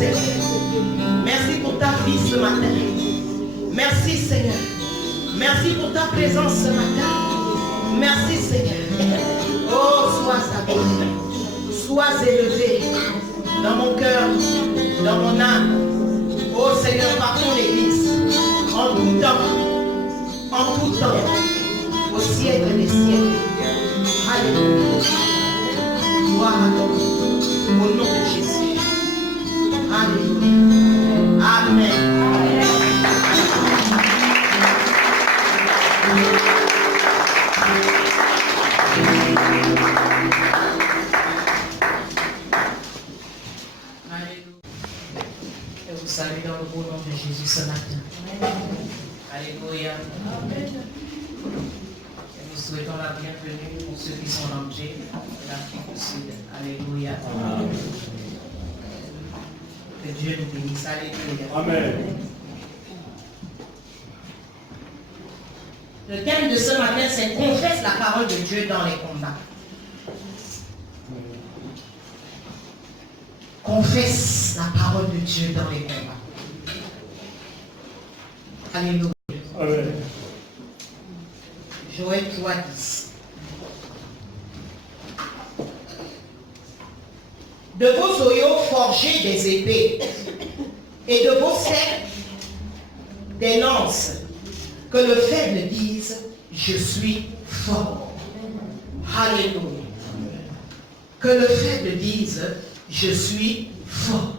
Seigneur. Merci pour ta vie ce matin. Merci Seigneur. Merci pour ta présence ce matin. Merci Seigneur. Oh, sois adoré. Sois élevé dans mon cœur, dans mon âme. Oh Seigneur, par ton Église, en tout temps, au siècle des siècles. Alléluia. Gloire à toi, au nom de Jésus. Alléluia. Amen. Et vous saluez dans le beau nom de Jésus ce matin. Alléluia. Amen. Et nous souhaitons la bienvenue pour ceux qui sont l'objet de l'Afrique du Sud. Alléluia. Amen. Que Dieu nous bénisse. Alléluia. Amen. Le thème de ce matin, c'est confesse la parole de Dieu dans les combats. Confesse la parole de Dieu dans les combats. Alléluia. Amen. Joël 3:10. De vos oyaux forgez des épées et de vos ceps des lances. Que le faible dise, je suis fort. Alléluia. Que le faible dise, je suis fort.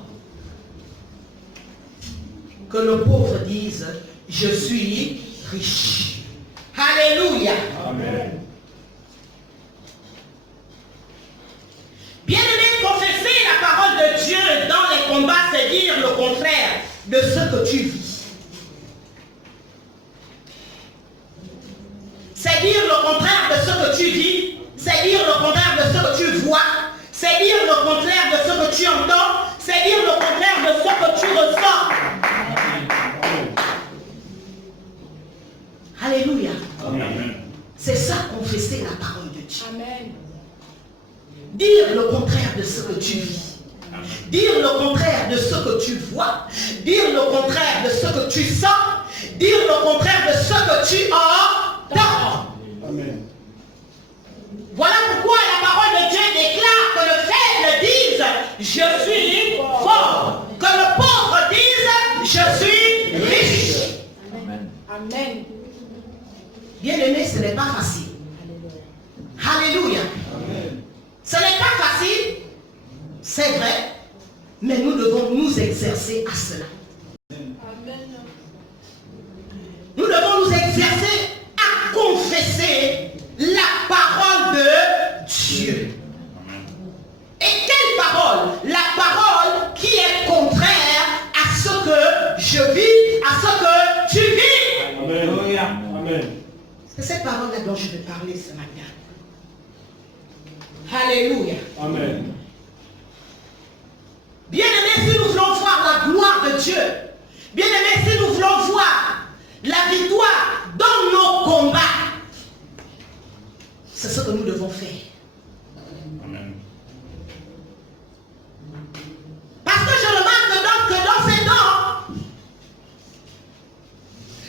Que le pauvre dise, je suis riche. Alléluia. Amen. Bien-aimé, confesser la parole de Dieu dans les combats, c'est dire le contraire de ce que tu vis. C'est dire le contraire de ce que tu vis, c'est dire le contraire de ce que tu vois, c'est dire le contraire de ce que tu entends, c'est dire le contraire de ce que tu ressens. Alléluia. Amen. C'est ça, confesser la parole de Dieu. Amen. Dire le contraire de ce que tu vis. Dire le contraire de ce que tu vois. Dire le contraire de ce que tu sens. Dire le contraire de ce que tu entends. Amen. Voilà pourquoi la parole de Dieu déclare que le faible dise, je suis fort. Que le pauvre dise, je suis riche. Amen. Amen. Bien-aimé, ce n'est pas facile. Alléluia. Amen. Ce n'est pas facile, c'est vrai, mais nous devons nous exercer à cela. Amen. Nous devons nous exercer à confesser la parole de Dieu. Amen. Et quelle parole? La parole qui est contraire à ce que je vis, à ce que tu vis. Amen. Amen. C'est cette parole-là dont je vais parler ce matin. Alléluia. Amen. Bien-aimés, si nous voulons voir la gloire de Dieu, bien-aimés, si nous voulons voir la victoire dans nos combats, c'est ce que nous devons faire. Amen. Parce que je remarque que dans ces temps,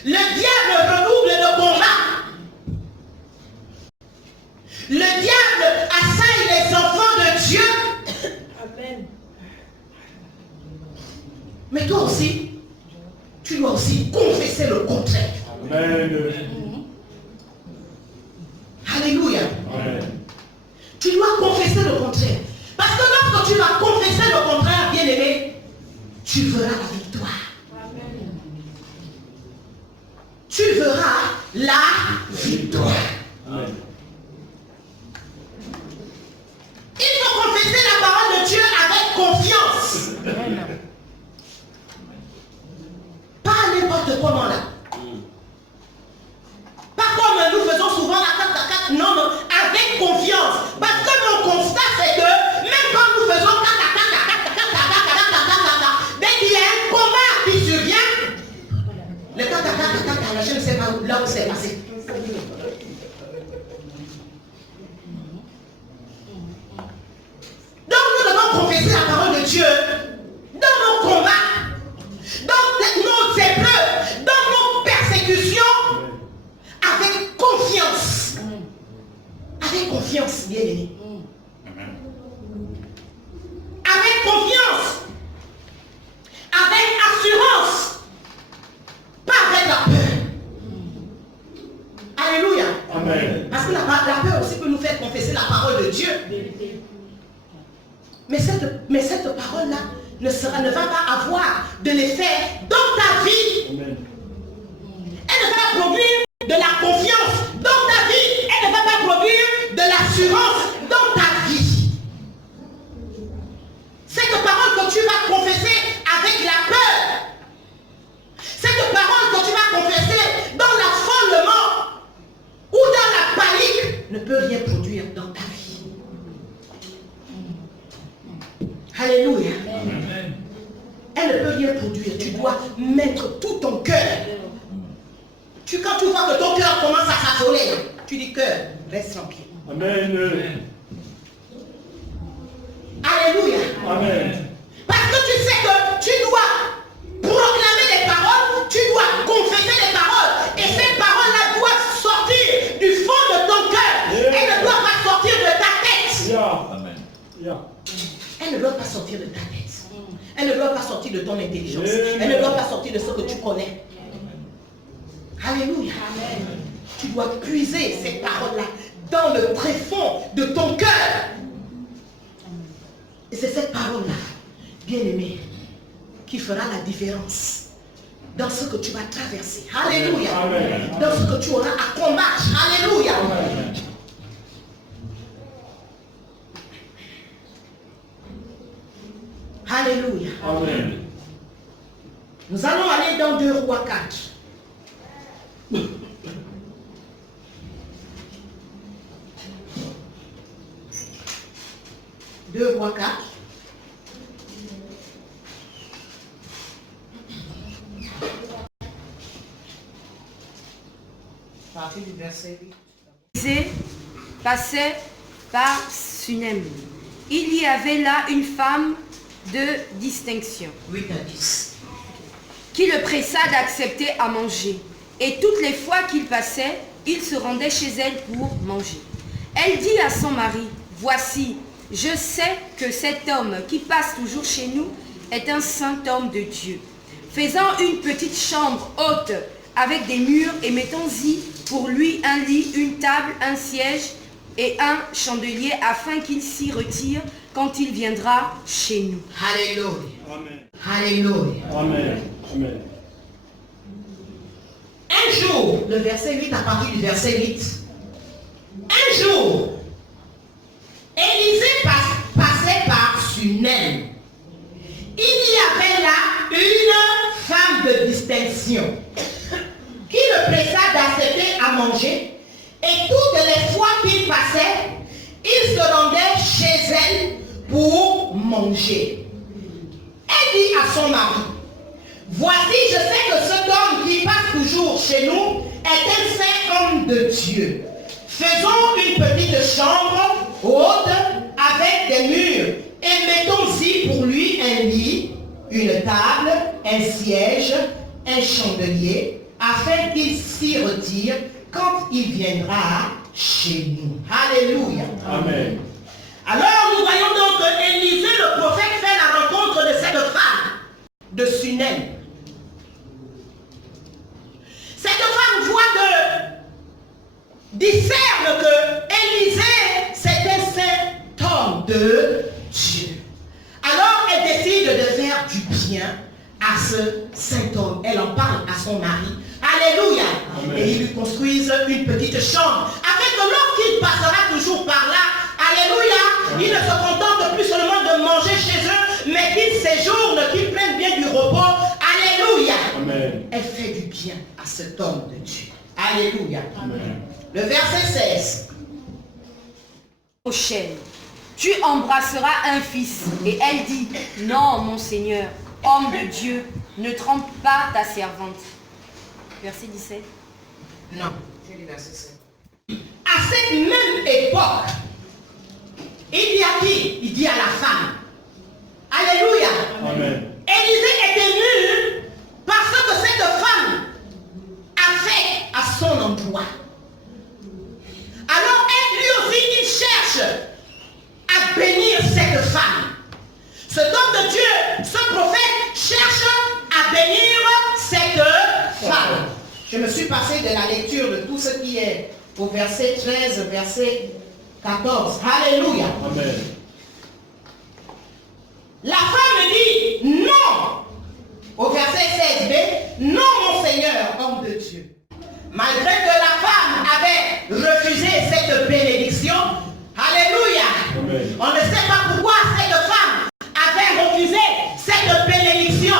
le diable redouble de combat. Le diable assaille les enfants de Dieu. Amen. Mais toi aussi, tu dois aussi confesser le contraire. Amen. Alléluia. Amen. Tu dois confesser le contraire. Parce que lorsque tu vas confesser le contraire, bien-aimé, tu verras la victoire. Amen. Tu verras la victoire. Amen. Il faut confesser la parole de Dieu avec confiance. Amen. Pas n'importe comment là. Pas comme nous faisons souvent la carte. Non, non, avec confiance. Parce que mon constat c'est que même quand nous faisons dès qu'il y a un combat qui survient, le je ne sais pas là où c'est passé. Donc nous devons confesser la parole de Dieu dans nos ça ne va pas avoir de l'effet dans ta vie. Amen. Elle ne va pas produire de la confiance dans ta vie. Elle ne va pas produire de l'assurance dans ta vie. Cette parole que tu vas confesser avec la peur, cette parole que tu vas confesser dans l'affolement ou dans la panique ne peut rien produire dans ta vie. Alléluia. Amen. Elle ne peut rien produire. Tu dois mettre tout ton cœur. Quand tu vois que ton cœur commence à s'affoler, tu dis cœur, reste tranquille. Amen. Alléluia. Amen. Parce que tu sais que tu dois proclamer les paroles, tu dois confesser les paroles. Et ces paroles-là doivent sortir du fond de ton cœur. Elles ne doivent pas sortir de ta tête. Yeah. Amen. Yeah. Elles ne doivent pas sortir de ta tête. Elles ne doivent pas sortir de ton intelligence. Elles ne doivent pas sortir de ce que tu connais. Alléluia. Amen. Tu dois puiser ces paroles-là dans le tréfonds de ton cœur. Et c'est cette parole-là, bien-aimée, qui fera la différence dans ce que tu vas traverser. Alléluia. Amen. Dans ce que tu auras à combattre. Alléluia. Amen. Alléluia. Amen. Nous allons aller dans 2 Rois 4. Deux Rois 4. Partie du verset 8. Élisée passait par Sunem. Il y avait là une femme de distinction 8 à 10. qui le pressa d'accepter à manger. Et toutes les fois qu'il passait, il se rendait chez elle pour manger. Elle dit à son mari, « Voici, je sais que cet homme qui passe toujours chez nous est un saint homme de Dieu. Faisons une petite chambre haute avec des murs et mettons-y pour lui un lit, une table, un siège et un chandelier afin qu'il s'y retire quand il viendra chez nous. » Alléluia. Amen. Alléluia. Amen. Amen. Un jour, le verset 8 à partir du verset 8. Un jour, Élisée passait par Sunem. Il y avait là une femme de distinction qui le pressa d'accepter à manger. Et toutes les fois qu'il passait, il se rendait chez elle pour manger. Elle dit à son mari, « Voici, je sais que cet homme qui passe toujours chez nous est un saint homme de Dieu. Faisons une petite chambre haute avec des murs et mettons-y pour lui un lit, une table, un siège, un chandelier, afin qu'il s'y retire quand il viendra chez nous. » Alléluia. Amen. Alors nous voyons donc que Élisée, le prophète, fait la rencontre de cette femme de Sunem. Cette femme voit discerne que Élisée, c'est un saint homme de Dieu. Alors elle décide de faire du bien à ce saint homme. Elle en parle à son mari. Alléluia. Amen. Et ils lui construisent une petite chambre afin que lorsqu'il passera toujours par là, alléluia, il ne se contente plus seulement de manger chez eux, mais qu'il séjourne, qu'il prenne bien du repos. Alléluia. Amen. Elle fait du bien à cet homme de Dieu. Alléluia. Amen. Le verset 16. Prochaine, tu embrasseras un fils. Et elle dit, non, mon Seigneur, homme de Dieu, ne trompe pas ta servante. Verset 17. Non, c'est le verset 16. À cette même époque, il dit à qui? Il dit à la femme. Alléluia. Amen. Élisée est ému parce que cette femme a fait à son endroit. Alors elle, lui aussi, il cherche à bénir cette femme. Cet homme de Dieu, ce prophète, cherche à bénir cette femme. Je me suis passé de la lecture de tout ce qui est au verset 13, verset 14. Alléluia. Amen. La femme dit non. Au verset 16b, non mon Seigneur, homme de Dieu. Malgré que la femme avait refusé cette bénédiction, alléluia. Amen. On ne sait pas pourquoi cette femme avait refusé cette bénédiction,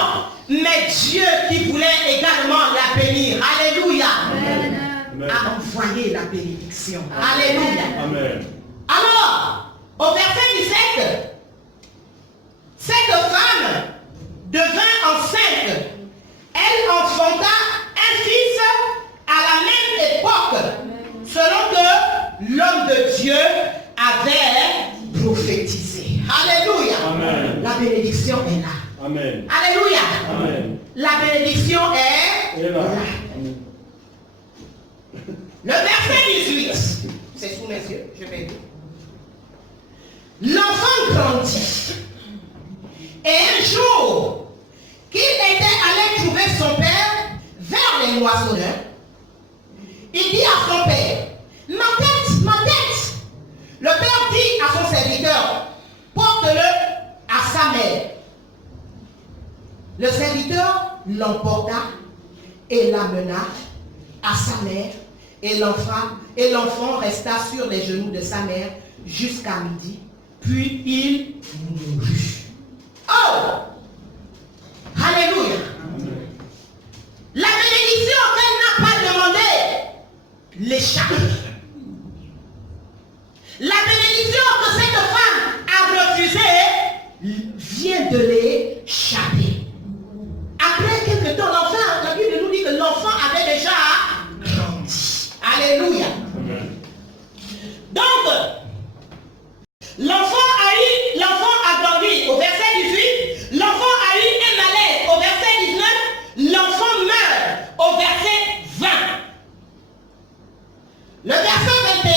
mais Dieu qui voulait également la bénir, alléluia, Amen. a envoyé la bénédiction. Alléluia. Amen. Alors, au verset 17, cette femme devint enceinte. Elle enfanta un fils à la même époque, selon que l'homme de Dieu avait prophétisé. Alléluia. Amen. La bénédiction est là. Amen. Alléluia. Amen. La bénédiction est Et là. là. Amen. Le verset 18, c'est sous mes yeux, je vais lire. L'enfant grandit. Et un jour, qu'il était allé trouver son père vers les moissonneurs, il dit à son père, ma tête, ma tête. Le père dit à son serviteur, porte-le à sa mère. Le serviteur l'emporta et l'amena à sa mère, et l'enfant resta sur les genoux de sa mère jusqu'à midi, puis il mourut. Oh! Alléluia! La bénédiction qu'elle n'a pas demandé l'échappe. La bénédiction que cette femme a refusée vient de l'échapper. Après quelque temps, l'enfant, la Bible nous dit que l'enfant avait déjà grandi. Alléluia! Donc, l'enfant a grandi. Au verset 18, l'enfant a eu un malaise. Au verset 19, l'enfant meurt. Au verset 20. Le verset 21.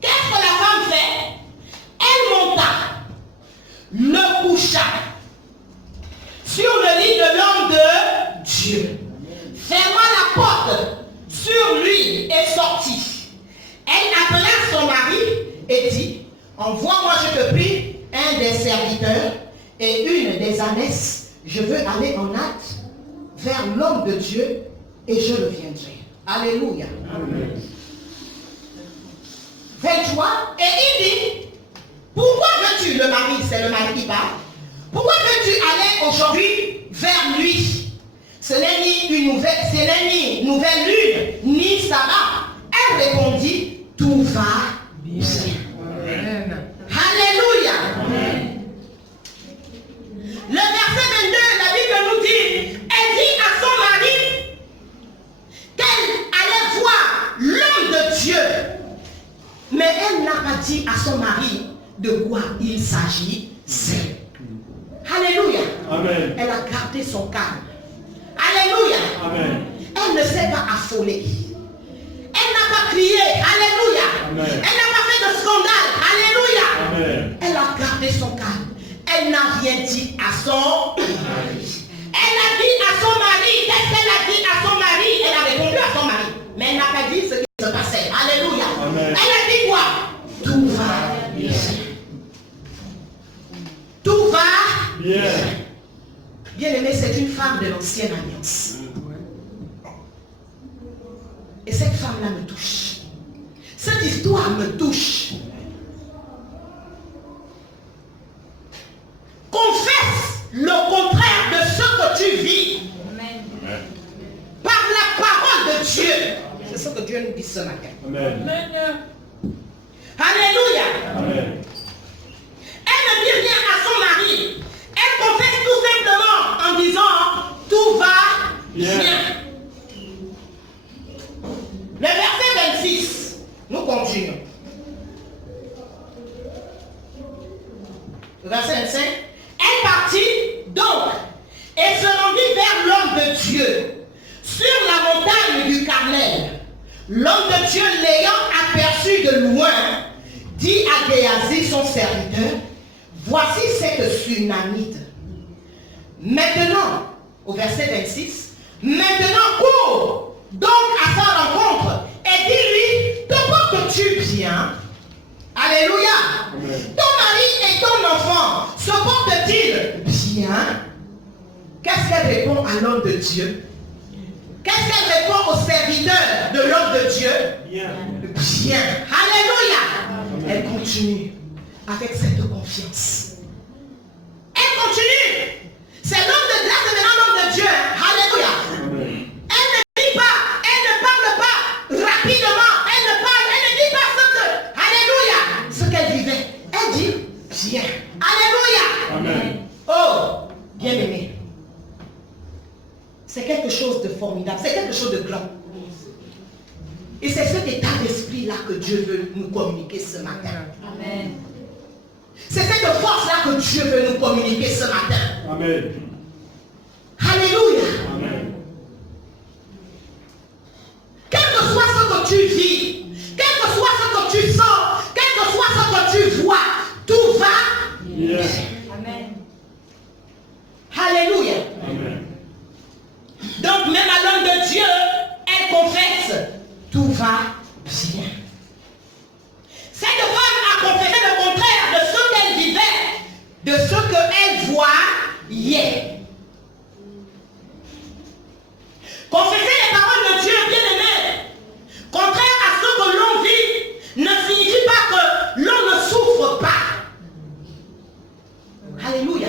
Qu'est-ce que la femme fait? Elle monta, le coucha sur le lit de l'homme de Dieu, ferma la porte sur lui et sortit. Elle appela son mari et dit, envoie-moi, je te prie, un des serviteurs et une des ânesses. Je veux aller en hâte vers l'homme de Dieu et je reviendrai. Alléluia. Amen. 23, et il dit, pourquoi veux-tu, le mari, c'est le mari qui parle, pourquoi veux-tu aller aujourd'hui vers lui? Ce n'est ni une nouvelle lune, ni sabbat. Elle répondit, tout va bien. Alléluia. Amen. Le verset 22, la Bible nous dit, elle dit à son mari qu'elle allait voir l'homme de Dieu. Mais elle n'a pas dit à son mari de quoi il s'agissait. Alléluia. Amen. Elle a gardé son calme. Alléluia. Amen. Elle ne s'est pas affolée. Elle n'a pas crié. Alléluia. Amen. Elle n'a pas fait de scandale. Alléluia. Amen. Elle a gardé son calme. Elle n'a rien dit à son mari. Elle a dit à son mari. Qu'est-ce qu'elle a dit à son mari? Elle a répondu à son mari. Mais elle n'a pas dit ce qui se passait. Alléluia. Amen. Elle a dit quoi? Tout va bien. Tout va Bien. Bien aimé, c'est une femme de l'ancienne alliance. Et cette femme-là me touche. Cette histoire me touche. Confesse le contraire de ce que tu vis. Amen. Par la parole de Dieu. C'est ce que Dieu nous dit ce matin. Amen. Alléluia. Amen. Elle ne dit rien à son mari. Elle confesse tout simplement en disant tout va bien. Le verset 26, nous continuons. Le verset 25, elle partit donc et se rendit vers l'homme de Dieu sur la montagne du Carmel. L'homme de Dieu, l'ayant aperçu de loin, dit à Géasi, son serviteur, voici cette Sunamite. Maintenant, au verset 26, maintenant cours donc à sa rencontre et dis-lui, te portes-tu bien? Alléluia. Amen. Ton mari et ton enfant se portent-ils bien? Qu'est-ce qu'elle répond à l'homme de Dieu? Qu'est-ce qu'elle répond au serviteur de l'homme de Dieu? Bien. Bien. Alléluia. Elle continue avec cette confiance. Elle continue. C'est l'homme de grâce et maintenant l'homme de Dieu. Alléluia. Amen. Elle ne dit pas, elle ne parle pas rapidement. Elle ne dit pas ce qu'elle vivait. Elle dit bien. Alléluia. Amen. Oh, bien-aimé. C'est quelque chose de formidable. C'est quelque chose de grand. Et c'est cet état d'esprit-là que Dieu veut nous communiquer ce matin. Amen. C'est cette force-là que Dieu veut nous communiquer ce matin. Amen. Alléluia. Amen. Quel que soit ce que tu vis, quel que soit ce que tu sens, quel que soit ce que tu vois, tout va bien. Amen. Alléluia. Amen. Donc même à l'homme de Dieu, elle confesse, tout va bien. Cette femme a confessé le contraire de ce qu'elle vivait, de ce qu'elle voyait. Confesser les paroles de Dieu, bien-aimé, contraire à ce que l'on vit, ne signifie pas que l'on ne souffre pas. Alléluia.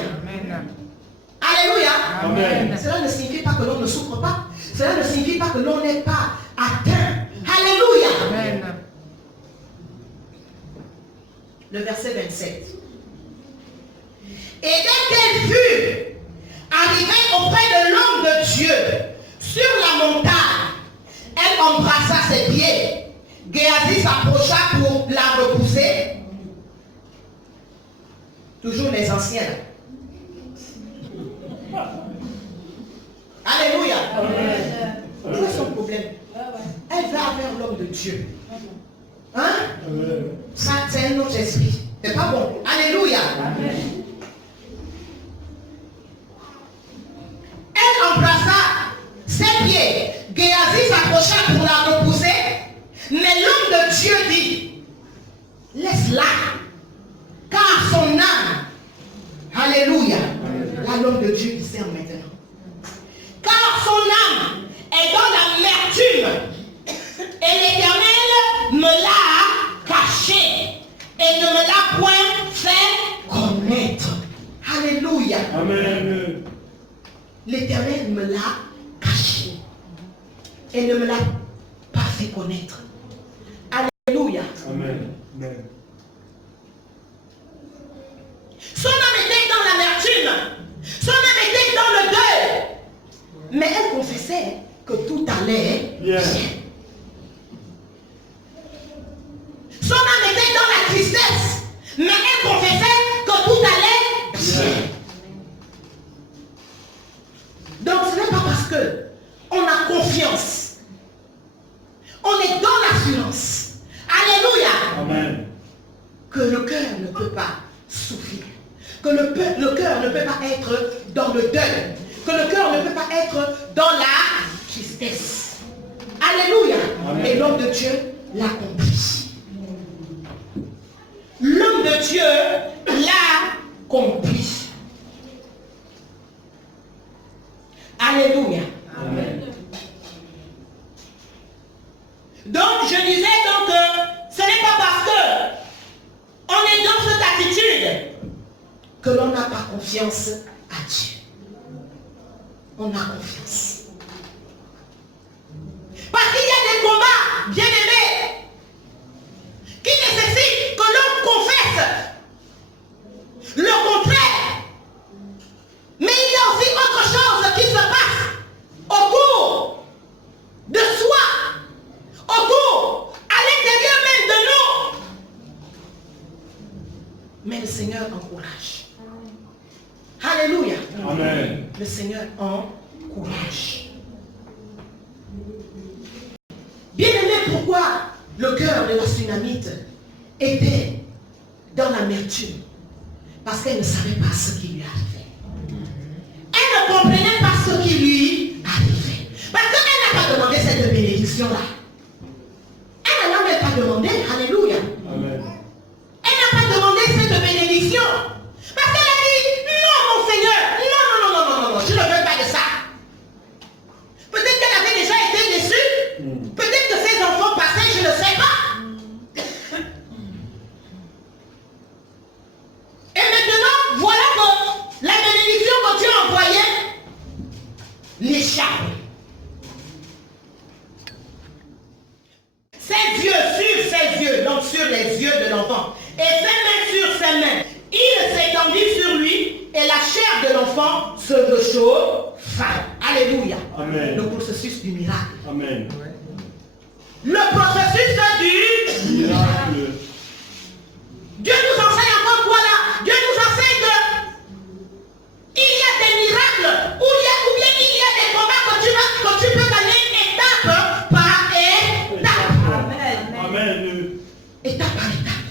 Alléluia. Amen. Cela ne signifie pas que l'on ne souffre pas. Cela ne signifie pas que l'on n'est pas atteint. Alléluia. Amen. Le verset 27. Et dès qu'elle fut arrivée auprès de l'homme de Dieu sur la montagne, elle embrassa ses pieds. Géasi s'approcha pour la repousser. Toujours les anciens. Alléluia. Où est son problème? Elle va vers l'homme de Dieu. Hein? Ça, c'est un autre esprit. C'est pas bon. Alléluia. Elle embrassa ses pieds. Géasi s'approcha pour la repousser. Mais l'homme de Dieu dit, laisse-la. Car son âme, alléluia. Là, l'homme de Dieu discerne maintenant. Car son âme est dans l'amertume. Et l'Éternel me l'a caché. Et ne me l'a point fait connaître. Alléluia. Amen. L'Éternel me l'a caché. Et ne me l'a pas fait connaître. Alléluia. Amen. Amen. Son âme était dans l'amertume. Son âme était dans le deuil. Mais elle confessait que tout allait bien. Son âme était dans la tristesse. Mais elle confessait que tout allait bien. Donc ce n'est pas parce que on a confiance. On est dans l'assurance. Alléluia. Amen. Que le cœur ne peut pas souffrir. Que le cœur ne peut pas être dans le deuil. Que le cœur ne peut pas être dans la tristesse. Alléluia. Amen. Et l'homme de Dieu l'a compris. L'homme de Dieu l'a compris. Alléluia. Amen. Donc je disais donc ce n'est pas parce que on est dans cette attitude que l'on n'a pas confiance à Dieu. On a confiance. Parce qu'il y a des combats, bien aimés, qui nécessitent que l'on confesse le contraire. Mais il y a aussi autre chose qui se passe autour de soi, autour, à l'intérieur même de nous. Mais le Seigneur encourage. Alléluia. Amen. Le Seigneur encourage. Bien aimé, pourquoi le cœur de la Sunamite était dans l'amertume? Parce qu'elle ne savait pas ce qui lui arrivait. Elle ne comprenait pas ce qui lui arrivait. Parce qu'elle n'a pas demandé cette bénédiction-là. Elle n'en avait pas demandé. Alléluia. Amen. l'écharpe. Ses yeux sur ses yeux, donc sur les yeux de l'enfant, et ses mains sur ses mains. Il s'étendit sur lui et la chair de l'enfant se réchauffa. Alléluia. Amen. Le processus du miracle. Amen. Le processus du Miracle. Dieu nous enseigne encore quoi là? Dieu nous enseigne que il y a des miracles ou bien il y a des combats que tu peux gagner étape par étape. Amen. Amen. Étape par étape.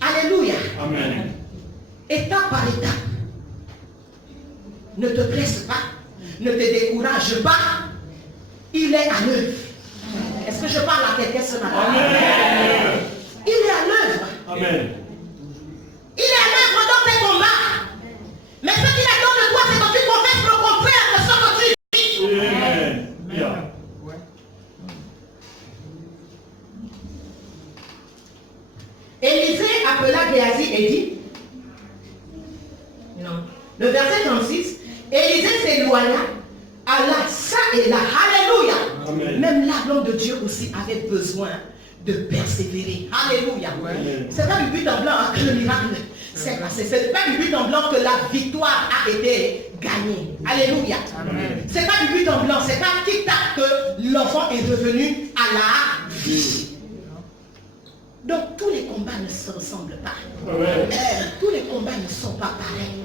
Alléluia. Amen. Étape par étape. Ne te presse pas. Ne te décourage pas. Il est à l'œuvre. Est-ce que je parle à quelqu'un ce matin? Amen. Il est à l'œuvre. Amen. Il est à l'œuvre dans tes combats. Mais ce qu'il attend de toi, c'est que tu confesses le contraire de ce que tu dis. Amen. Bien. Élisée appela Géasi et dit, non, le verset 36, Élisée s'éloigna, alla ça et là, alléluia. Amen. Même là, l'homme de Dieu aussi avait besoin de persévérer, alléluia. C'est pas du but en blanc que le miracle s'est passé, c'est pas du but en blanc que la victoire a été gagnée, alléluia. C'est pas du but en blanc, c'est pas tic-tac que l'enfant est revenu à la vie. Donc tous les combats ne se ressemblent pas. Amen. Tous les combats ne sont pas pareils.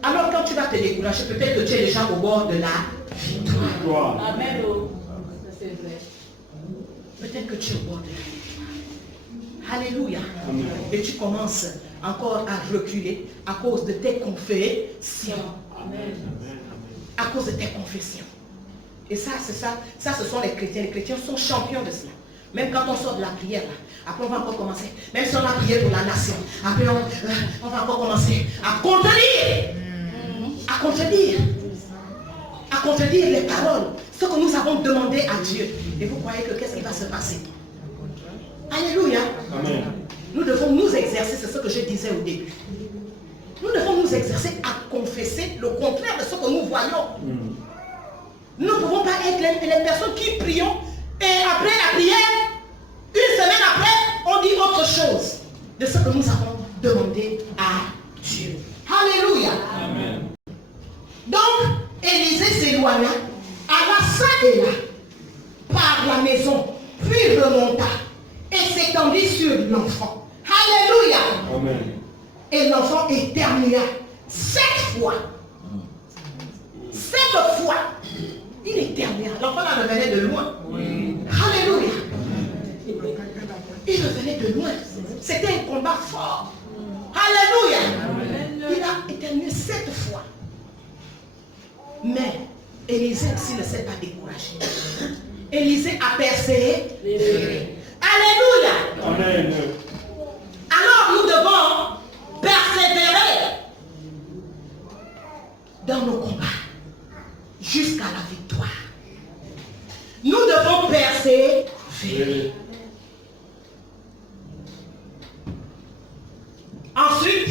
Alors quand tu vas te décourager, peut-être que tu es déjà au bord de la victoire. Gloire. Amen. Ça c'est vrai. Peut-être que tu es au bord de la victoire. Alléluia. Amen. Et tu commences encore à reculer à cause de tes confessions. Amen. À cause de tes confessions. Et ça, c'est ça. Ça, ce sont les chrétiens. Les chrétiens sont champions de cela. Même quand on sort de la prière, là, après on va encore commencer. Même si on a prié pour la nation, après on va encore commencer à contredire. À contredire. À contredire les paroles. Ce que nous avons demandé à Dieu. Et vous croyez que qu'est-ce qui va se passer? Alléluia. Amen. Nous devons nous exercer, c'est ce que je disais au début. Nous devons nous exercer à confesser le contraire de ce que nous voyons. Nous ne pouvons pas être les personnes qui prions et après la prière, une semaine après, on dit autre chose de ce que nous avons demandé à Dieu. Alléluia. Amen. Donc, Élisée s'éloigna, alla ça et là, par la maison, puis remonta et s'étendit sur l'enfant. Alléluia. Amen. Et l'enfant éternua 7 fois. 7 fois. Il éternua. L'enfant là revenait de loin. Alléluia. Il revenait de loin. C'était un combat fort. Alléluia. Il a éternué 7 fois. Mais Élisée aussi ne s'est pas découragé. Élisée a persévéré. Alléluia. Amen. Alors nous devons persévérer dans nos combats jusqu'à la victoire. Nous devons persévérer. Ensuite,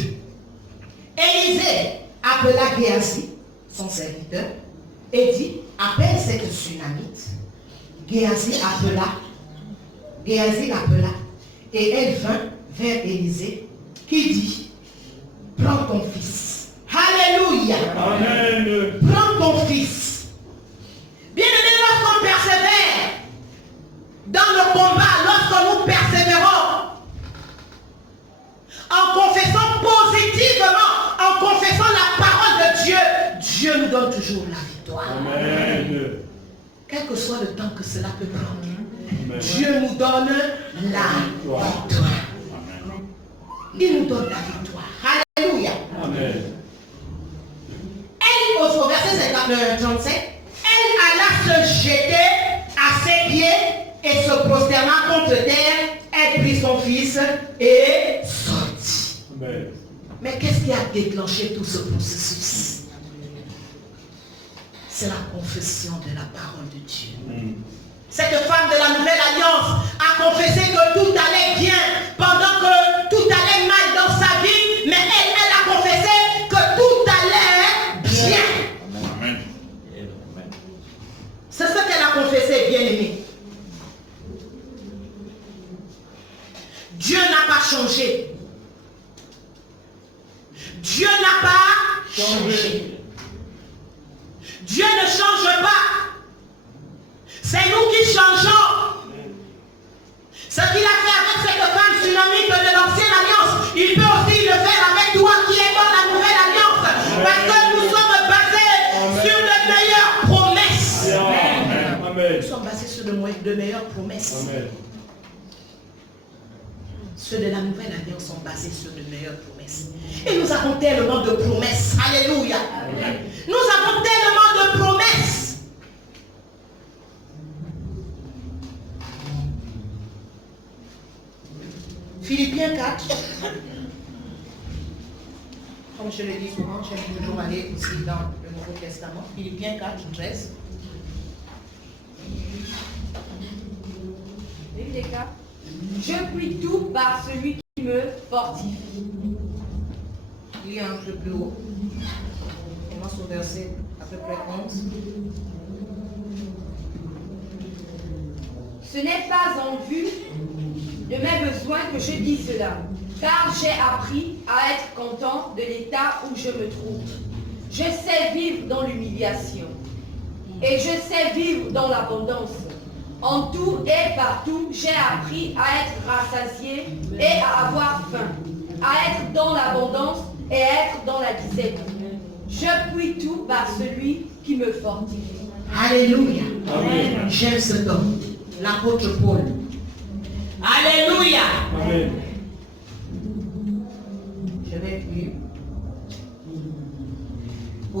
Élisée appela Géasi, son serviteur, et dit, appelle cette Sunamite. Géasi l'appela, et elle vint vers Élisée, qui dit, prends ton fils. Alléluia. Amen. Prends ton fils. Bien-aimés, lorsqu'on persévère dans le combat, lorsque nous persévérons, en confessant positivement, en confessant la parole de Dieu, Dieu nous donne toujours la victoire. Amen. Quel que soit le temps que cela peut prendre, Amen. Dieu nous donne la victoire. Il nous donne la victoire. Alléluia. Amen. Elle, au verset 37, elle alla se jeter à ses pieds et se prosterna contre terre. Elle prit son fils et sortit. Amen. Mais qu'est-ce qui a déclenché tout ce processus? C'est la confession de la parole de Dieu. Cette femme de la nouvelle alliance a confessé que tout allait bien pendant que tout allait mal dans sa vie, mais elle a confessé que tout allait bien. Amen. changer. Dieu ne change pas. C'est nous qui changeons. Ce qu'il a fait avec cette femme tsunamite de l'ancienne alliance, il peut aussi le faire avec toi qui est dans la nouvelle alliance. Parce que nous sommes basés sur de meilleures promesses. Amen. Nous sommes basés sur de meilleures promesses. Amen. Ceux de la nouvelle alliance sont basés sur de meilleures promesses. Et nous avons tellement de promesses. Alléluia. Amen. Nous avons tellement de promesses. Philippiens 4. Comme je le dis souvent, j'aime toujours aller aussi dans le Nouveau Testament. Philippiens 4, 13. Vive les cas. Je puis tout par celui qui me fortifie. Il y a un peu plus haut. On commence au verset à peu près 11. Ce n'est pas en vue de mes besoins que je dis cela, car j'ai appris à être content de l'état où je me trouve. Je sais vivre dans l'humiliation et je sais vivre dans l'abondance. En tout et partout, j'ai appris à être rassasié et à avoir faim, à être dans l'abondance et à être dans la disette. Je puis tout par celui qui me fortifie. Alléluia. Amen. J'aime cet homme, l'apôtre Paul. Alléluia. Amen. Je vais lire.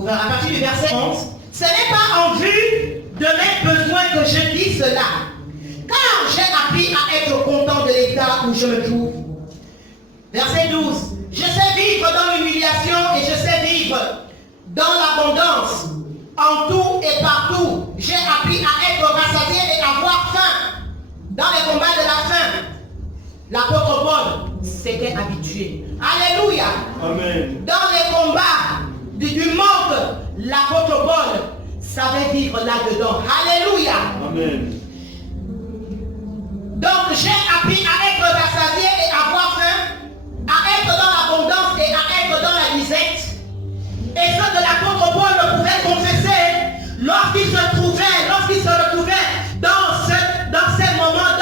À partir du verset 11. Ce n'est pas en vue de mes besoins que je dis cela, car j'ai appris à être content de l'état où je me trouve. Verset 12. Je sais vivre dans l'humiliation et je sais vivre dans l'abondance. En tout et partout, j'ai appris à être rassasié et avoir faim. Dans les combats de la faim, l'apôtre Paul s'était habitué. Alléluia. Amen. Dans les combats du monde, l'apôtre Paul savait vivre là-dedans. Alléluia. Amen. Donc j'ai appris à être rassasié et avoir faim, à être dans l'abondance et à être dans la disette. Et ce que l'apôtre Paul pouvait confesser lorsqu'il se retrouvait dans ces moments,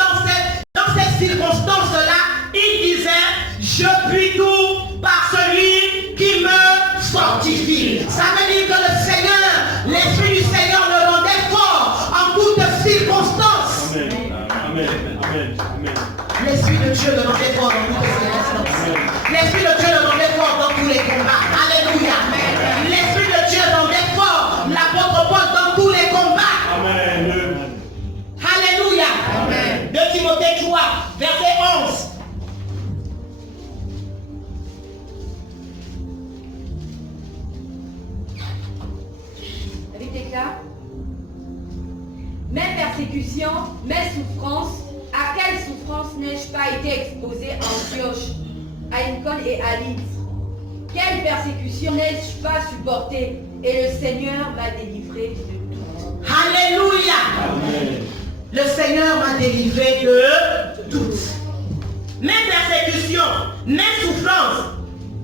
dans ces circonstances-là, il disait, je puis tout par celui qui me fortifie. Ça veut dire que le Seigneur, l'Esprit du Seigneur le rendait fort en toutes circonstances. Amen. Amen. Amen. Amen. L'Esprit de Dieu le rendait fort dans toutes circonstances. L'Esprit de Dieu le rendait fort dans tous les combats. Alléluia. L'Esprit de Dieu rendait fort l'apôtre Paul dans tous les combats. Amen. Alléluia. Amen. 2 Timothée 3, verset 11. Avec des cas. Mes persécutions, mes souffrances, à quelle souffrance n'ai-je pas été exposé à Antioche, à Icône et à Lydre? Quelle persécution n'ai-je pas supportée? Et le Seigneur m'a délivré de tout. Alléluia. Amen. Le Seigneur m'a délivré de toutes. Mes persécutions, mes souffrances.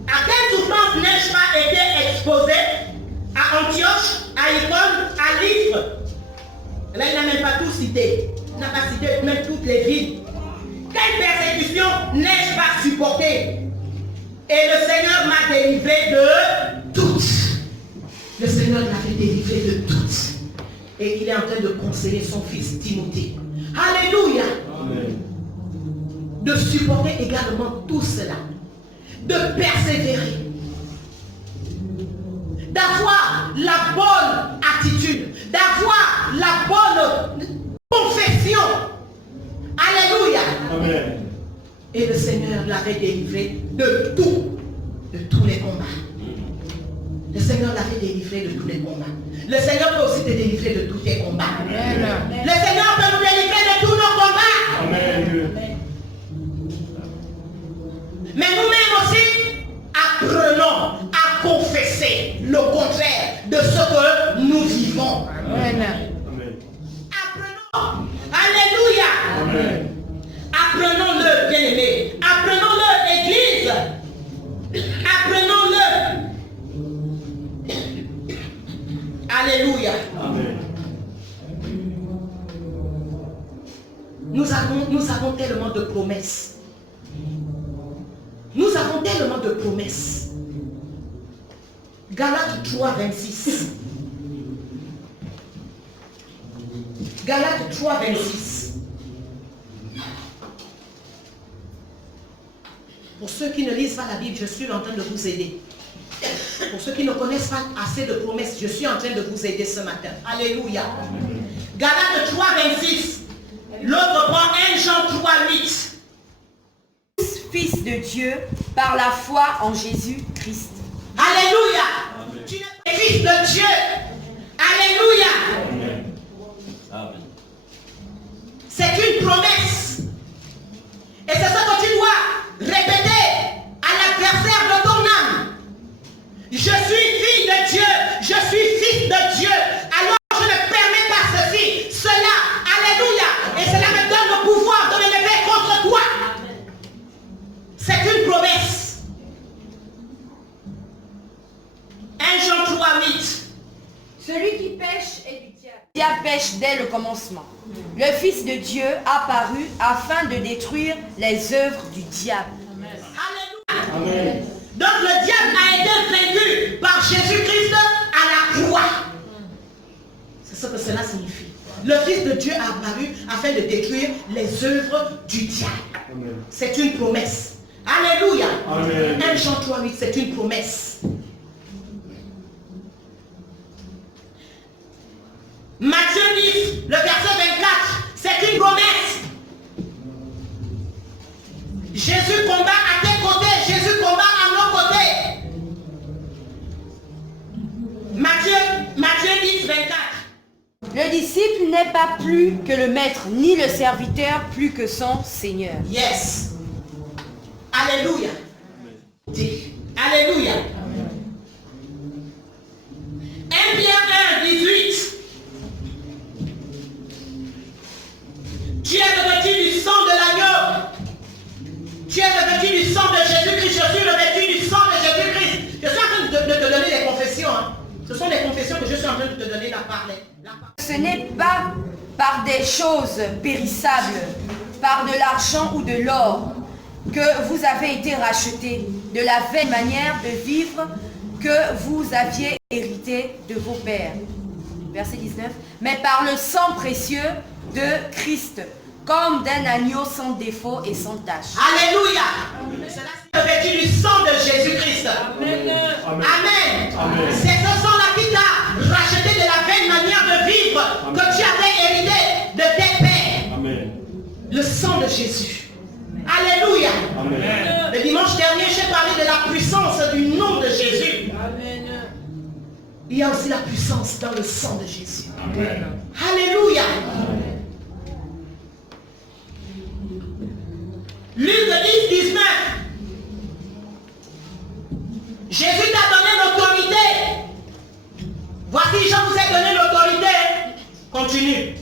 À quelle souffrance n'ai-je pas été exposé? À Antioche, à Icône, à Lydre. Là, il n'a même pas tout cité. Il n'a pas cité même toutes les villes. Quelle persécution n'ai-je pas supporté? Et le Seigneur m'a délivré de toutes. Le Seigneur l'avait délivré de toutes. Et il est en train de conseiller son fils Timothée. Alléluia. Amen. De supporter également tout cela. De persévérer. D'avoir la bonne attitude. D'avoir la bonne confession. Alléluia. Amen. Et le Seigneur l'avait délivré de tout. De tous les combats. Le Seigneur l'avait délivré de tous les combats. Le Seigneur peut aussi te délivrer de tous tes combats. Amen. Le Seigneur peut nous délivrer de tous nos combats. Amen. Mais nous-mêmes aussi, apprenons à confesser le contraire de ce que nous vivons. Amen. Apprenons. Alléluia. Amen. Apprenons-le, bien-aimés. Apprenons-le, Église. Apprenons-le. Alléluia. Amen. Nous avons tellement de promesses. Nous avons tellement de promesses. Galates 3, 26. Galates 3, 26. Pour ceux qui ne lisent pas la Bible, je suis en train de vous aider. Pour ceux qui ne connaissent pas assez de promesses, je suis en train de vous aider ce matin. Alléluia. Galates 3, 26. L'autre prend 1 Jean 3, 8. Fils de Dieu par la foi en Jésus-Christ. Alléluia. Amen. Tu es fils de Dieu. Alléluia. Amen. C'est une promesse. Et c'est ce que tu dois répéter à l'adversaire de ton âme. Je suis fille de Dieu. Je suis fils de Dieu. Alors je ne permets pas ceci, cela. Alléluia. Et cela me donne le pouvoir de me lever contre toi. C'est une promesse. 1 Jean 3, 8. Celui qui pêche est du diable. Le diable pêche dès le commencement. Le Fils de Dieu apparut afin de détruire les œuvres du diable. Alléluia. Amen. Donc le diable a été vaincu par Jésus-Christ à la croix. C'est ce que cela signifie. Le Fils de Dieu a apparu afin de détruire les œuvres du diable. Amen. C'est une promesse. Alléluia. Amen. 1 Jean 3, 8, c'est une promesse. Matthieu 10, le verset 24, c'est une promesse. Jésus combat à tes côtés, Jésus combat à nos côtés. Matthieu 10, 24. Le disciple n'est pas plus que le maître, ni le serviteur plus que son Seigneur. Yes. Alléluia. Alléluia. 1 Pierre 1, 18. Tu es revêtu du sang de l'agneau. Tu es revêtu du sang de Jésus-Christ. Je suis revêtu du sang de Jésus-Christ. Je suis en train de te donner les confessions. Hein. Ce sont des confessions que je suis en train de te donner la parler. Ce n'est pas par des choses périssables, par de l'argent ou de l'or, que vous avez été rachetés de la vaine manière de vivre que vous aviez hérité de vos pères. Verset 19. Mais par le sang précieux de Christ, comme d'un agneau sans défaut et sans tache. Alléluia. Cela c'est revêtu du sang de Jésus-Christ. Amen. Amen. Amen. C'est ce sang-là qui t'a racheté de la vaine manière de vivre Amen. que tu avais hérité de tes pères. Amen. Le sang de Jésus. Alléluia. Amen. Le dimanche dernier, j'ai parlé de la puissance du nom de Jésus. Amen. Il y a aussi la puissance dans le sang de Jésus. Amen. Alléluia. Luc 10, 19. Jésus t'a donné l'autorité. Voici, je vous ai donné l'autorité. Continue.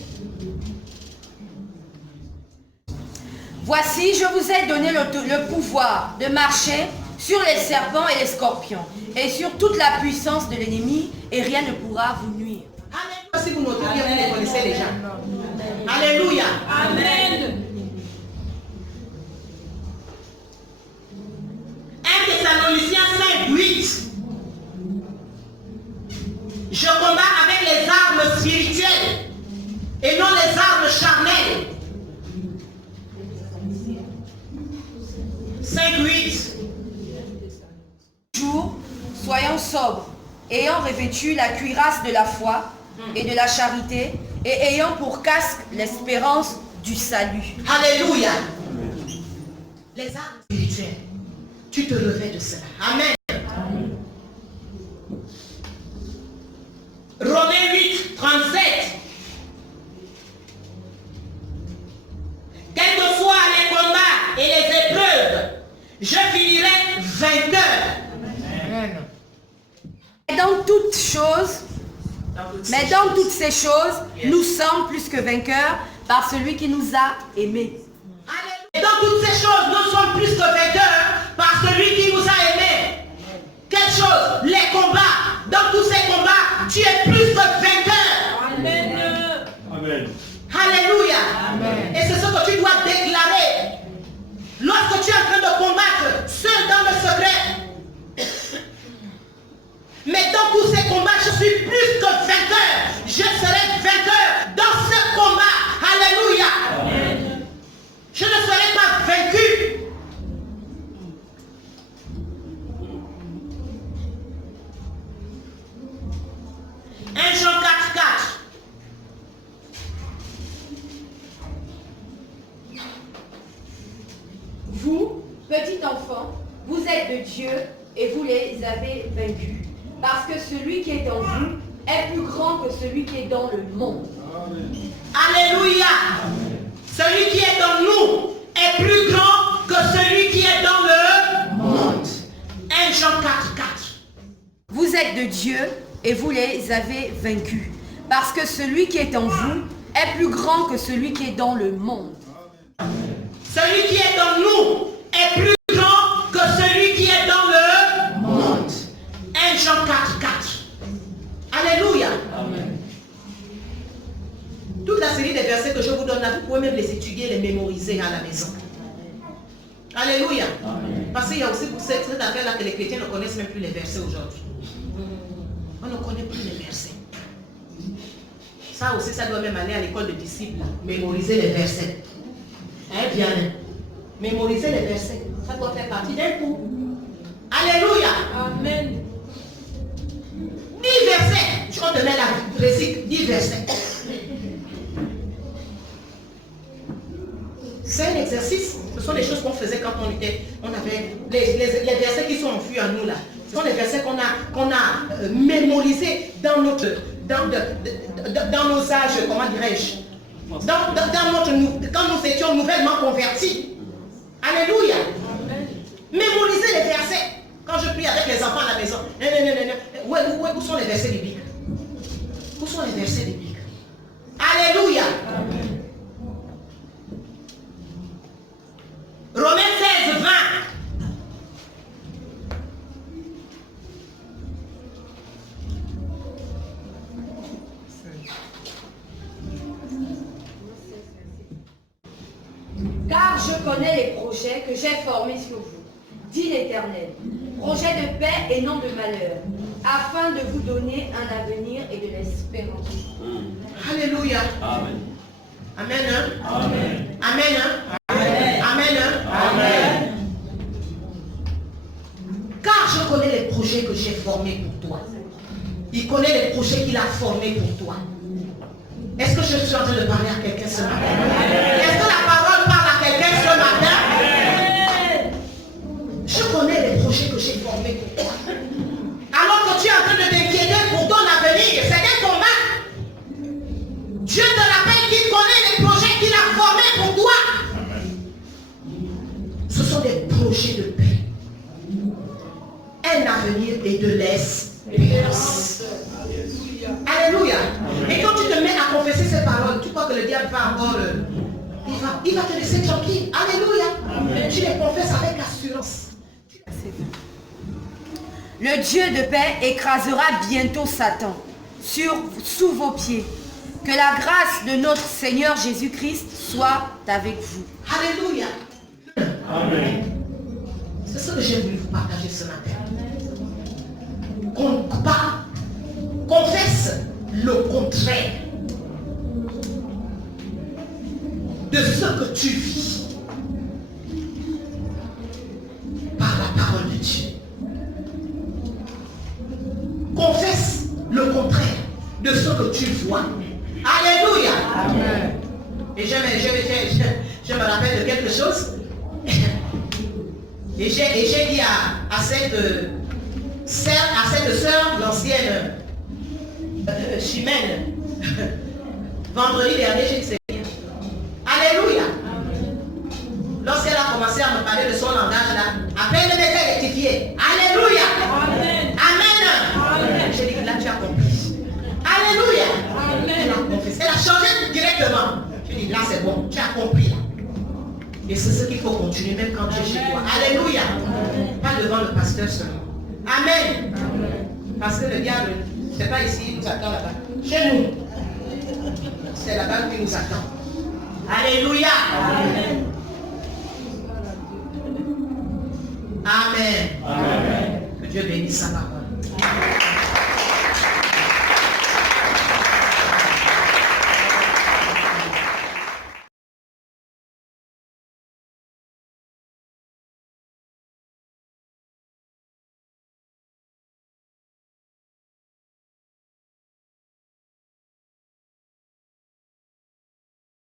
Voici, je vous ai donné le pouvoir de marcher sur les serpents et les scorpions, et sur toute la puissance de l'ennemi, et rien ne pourra vous nuire. Alléluia. Si vous notez bien, vous les connaissez déjà. Alléluia. Amen. 1 Thessaloniciens 5, 8. Je combats avec les armes spirituelles et non les armes charnelles. 5, 8. Jour, soyons sobres, ayant revêtu la cuirasse de la foi et de la charité, et ayant pour casque l'espérance du salut. Alléluia. Les armes spirituelles, tu te revêts de cela. Amen. Romains 8, 37. Quels que soient les combats et les épreuves, je finirai vainqueur. Et dans toutes choses, mais dans toutes ces choses, nous sommes plus que vainqueurs par celui qui nous a aimés. Et dans toutes ces choses, nous sommes plus que vainqueurs par celui qui nous a aimés. Quelle chose? Les combats. Dans tous ces combats, tu es plus que vainqueur. dans tous ces combats, je suis plus que vainqueur. Je serai vainqueur dans ce combat. Alléluia. Amen. Je ne serai pas vaincu. Un Jean 4:4. Vous, petits enfants, vous êtes de Dieu et vous les avez vaincus. Parce que celui qui est en vous est plus grand que celui qui est dans le monde. Alléluia. Celui qui est dans nous est plus grand que celui qui est dans le monde. 1 Jean 4:4. Vous êtes de Dieu et vous les avez vaincus. Parce que celui qui est en vous est plus grand que celui qui est dans le monde. Celui qui est dans nous est plus grand que celui qui est dans le monde. 1 Jean 4:4. Alléluia. Amen. Toute la série des versets que je vous donne là, vous pouvez même les étudier, les mémoriser à la maison. Alléluia. Amen. Parce qu'il y a aussi pour cette affaire-là que les chrétiens ne connaissent même plus les versets aujourd'hui. On ne connaît plus les versets. Ça aussi, ça doit même aller à l'école de disciples. Mémoriser les versets. Hein, bien. Mémoriser les versets. Ça doit faire partie d'un coup. Alléluia. Amen. 10 versets. Je te mets la récite. 10 versets. C'est un exercice. Ce sont des choses qu'on faisait quand on avait les versets qui sont enfuis en nous là. Ce sont des versets qu'on a mémorisés dans nos âges, comment dirais-je, quand nous étions nouvellement convertis. Alléluia. Mémoriser les versets. Quand je prie avec les enfants à la maison, où sont les versets bibliques? Où sont les versets bibliques? Alléluia. Romains 16, 20. Car je connais les projets que j'ai formés sur vous, dit l'Éternel. Projets de paix et non de malheur, afin de vous donner un avenir et de l'espérance. Alléluia. Amen. Amen. Hein? Amen. Amen. Hein? Amen. Amen. Hein? Amen. Car je connais les projets que j'ai formés pour toi. Il connaît les projets qu'il a formés pour toi. Est-ce que je suis en train de parler à quelqu'un ce matin? Est-ce que la parole parle à quelqu'un ce matin? Je connais les projets que j'ai formés pour toi. Alors que tu es en train de t'inquiéter pour ton avenir, c'est un combat. Dieu te rappelle qu'il connaît les projets qu'il a formés pour toi. Ce sont des projets de paix, un avenir et de l'espérance. Alléluia. Et quand tu te mets à confesser ces paroles, tu crois que le diable va encore... il va te laisser tranquille. Alléluia. Tu les confesses avec assurance. Le Dieu de paix écrasera bientôt Satan sous vos pieds. Que la grâce de notre Seigneur Jésus-Christ soit avec vous. Alléluia. Amen. C'est ce que j'ai voulu vous partager ce matin. Confesse le contraire de ce que tu vis par la parole de Dieu. Confesse le contraire de ce que tu vois. Alléluia. Amen. Et je me rappelle de quelque chose. Et j'ai dit à cette sœur, l'ancienne Chimène, vendredi dernier, je ne sais rien. Alléluia. Lorsqu'elle a commencé à me parler de son langage là, à peine elle était rectifiée. Alléluia. Amen. Amen. J'ai dit que là tu as compris. Alléluia. Elle a compris. Elle a changé directement. Je dis là c'est bon, tu as compris là. Et c'est ce qu'il faut continuer même quand tu es chez toi. Alléluia. Pas devant le pasteur seulement. Amen. Parce que le diable, c'est pas ici, il nous attend là-bas. Chez nous. C'est là-bas qu'il nous attend. Alléluia. Amen. Amen. Amen. Que Dieu bénisse sa parole.